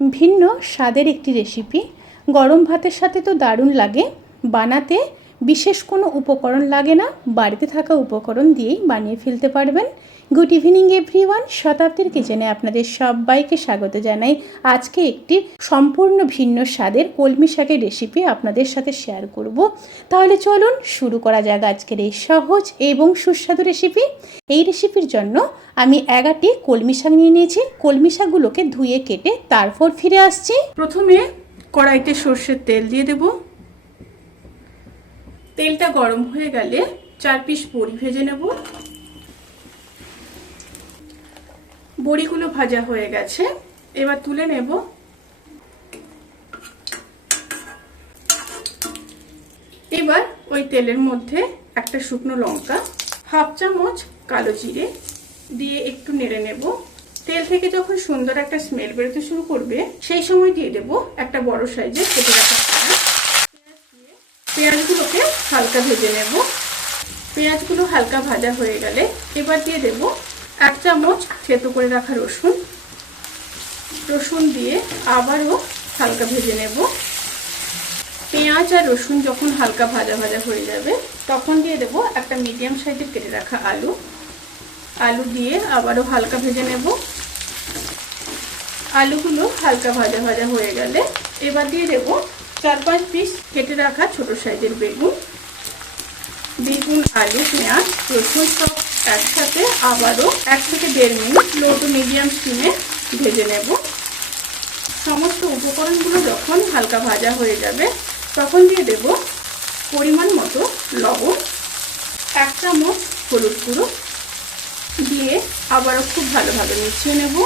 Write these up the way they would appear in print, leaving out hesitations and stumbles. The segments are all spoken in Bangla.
ভিন্ন স্বাদের একটি রেসিপি। গরম ভাতের সাথে তো দারুণ লাগে। বানাতে বিশেষ কোনো উপকরণ লাগে না, বাড়িতে থাকা উপকরণ দিয়েই বানিয়ে ফেলতে পারবেন। গুড ইভিনিং এভরিওয়ান, শতাব্দীর কিচেনে আপনাদের সবাইকে স্বাগত জানাই। আজকে একটি সম্পূর্ণ ভিন্ন স্বাদের কলমি শাকের রেসিপি আপনাদের সাথে শেয়ার করব। তাহলে চলুন শুরু করা যাক আজকের এই সহজ এবং সুস্বাদু রেসিপি। এই রেসিপির জন্য আমি 11টি কলমি শাক নিয়ে নিয়েছি। কলমি শাকগুলোকে ধুয়ে কেটে তারপর ফিরে আসছি। প্রথমে কড়াইতে সর্ষের তেল দিয়ে দেব। তেলটা গরম হয়ে গেলে 4 পিস বড়ি ভেজে নেব। বড়িগুলো ভাজা হয়ে গেছে, এবার তুলে নেব। এবার ওই তেলের মধ্যে একটা শুকনো লঙ্কা, হাফ চামচ কালো জিরে দিয়ে একটু নেড়ে নেব। তেল থেকে যখন সুন্দর একটা স্মেল বেরোতে শুরু করবে, সেই সময় দিয়ে দেব একটা বড় সাইজের কেটে রাখা পেঁয়াজ। পেঁয়াজগুলোকে হালকা ভেজে নেব। পেঁয়াজগুলো হালকা ভাজা হয়ে গেলে এবার দিয়ে দেব 1 চামচ থেতো করে রাখা রসুন। রসুন দিয়ে আবারও হালকা ভেজে নেব। পেঁয়াজ আর রসুন যখন হালকা ভাজা ভাজা হয়ে যাবে, তখন দিয়ে দেব একটা মিডিয়াম সাইজের কেটে রাখা আলু। আলু দিয়ে আবারও হালকা ভেজে নেব। আলুগুলো হালকা ভাজা ভাজা হয়ে গেলে এবার দিয়ে দেব 4-5 পিস কেটে রাখা ছোট সাইজের বেগুন। বেগুন, আলু, পেঁয়াজ, রসুন সব একসাথে আবারও 1 থেকে 1.5 মিনিট লো টু মিডিয়াম স্টিমে ভেজে নেব। সমস্ত উপকরণগুলো যখন হালকা ভাজা হয়ে যাবে, তখন দিয়ে দেব পরিমাণ মতো লবণ, 1 চামচ হলুদ গুঁড়ো দিয়ে আবারও খুব ভালোভাবে মিশিয়ে নেব।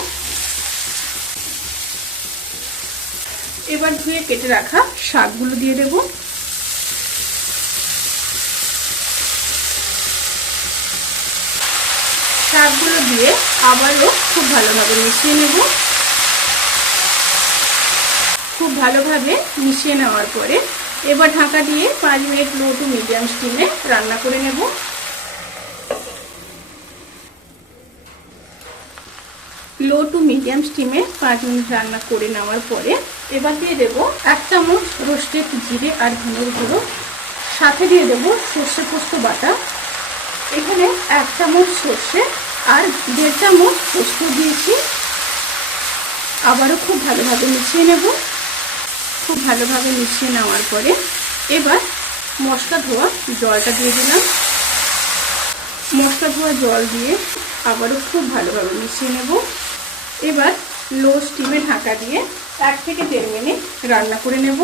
এবার ধুয়ে কেটে রাখা শাকগুলো দিয়ে দেব। শাকগুলো দিয়ে আবারও খুব ভালোভাবে মিশিয়ে নেব। খুব ভালোভাবে মিশিয়ে নেওয়ার পরে এবার ঢাকা দিয়ে 5 মিনিট লো টু মিডিয়াম স্টিমে রান্না করে নেব। লো টু মিডিয়াম স্টিমে 5 মিনিট রান্না করে নেওয়ার পরে এবার দিয়ে দেব 1 চামচ রোস্টেড জিরে আর ধনের গুঁড়ো, সাথে দিয়ে দেব সর্ষে পোস্ত বাটা। এখানে 1 চামচ সর্ষে আর 1.5 চামচ পোস্ত দিয়েছি। আবারও খুব ভালোভাবে মিশিয়ে নেব। খুব ভালোভাবে মিশিয়ে নেওয়ার পরে এবার মশলা ধোয়া জলটা দিয়ে দিলাম। মশলা ধোয়া জল দিয়ে আবারও খুব ভালোভাবে মিশিয়ে নেব। এবার লো স্টিমে ঢাকা দিয়ে 1 থেকে 1.5 মিনিট রান্না করে নেব।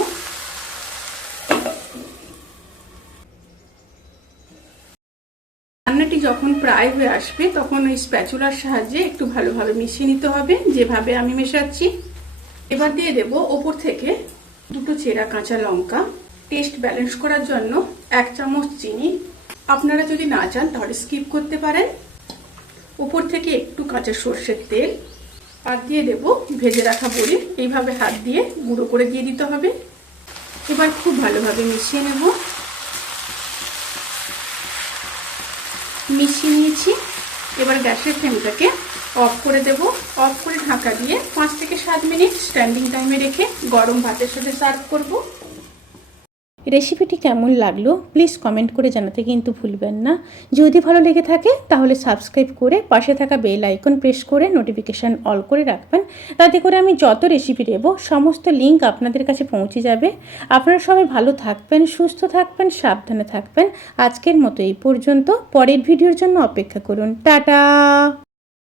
রান্নাটি যখন প্রায় হয়ে আসবে, তখন ওই স্প্যাচুলার সাহায্যে একটু ভালোভাবে মিশিয়ে নিতে হবে, যেভাবে আমি মেশাচ্ছি। এবার দিয়ে দেব ওপর থেকে 2 চেরা কাঁচা লঙ্কা। টেস্ট ব্যালেন্স করার জন্য 1 চামচ চিনি। আপনারা যদি না চান তাহলে স্কিপ করতে পারেন। উপর থেকে একটু কাঁচা সর্ষের তেল আর দিয়ে দেব ভেজে রাখা বড়ি। এইভাবে হাত দিয়ে গুঁড়ো করে দিয়ে দিতে হবে। এবার খুব ভালোভাবে মিশিয়ে নেব। মিশিয়ে নিয়েছি। এবার গ্যাসের ফ্লেমটাকে অফ করে দেব। অফ করে ঢাকা দিয়ে 5 থেকে 7 মিনিট স্ট্যান্ডিং টাইমে রেখে গরম ভাতের সাথে সার্ভ করব। রেসিপিটি কেমন লাগলো প্লিজ কমেন্ট করে জানাতে কিন্তু ভুলবেন না। যদি ভালো লেগে থাকে তাহলে সাবস্ক্রাইব করে পাশে থাকা বেল আইকন প্রেস করে নোটিফিকেশান অল করে রাখবেন। তাতে করে আমি যত রেসিপি দেব সমস্ত লিঙ্ক আপনাদের কাছে পৌঁছে যাবে। আপনারা সবাই ভালো থাকবেন, সুস্থ থাকবেন, সাবধানে থাকবেন। আজকের মতো এই পর্যন্ত। পরের ভিডিওর জন্য অপেক্ষা করুন। টাটা।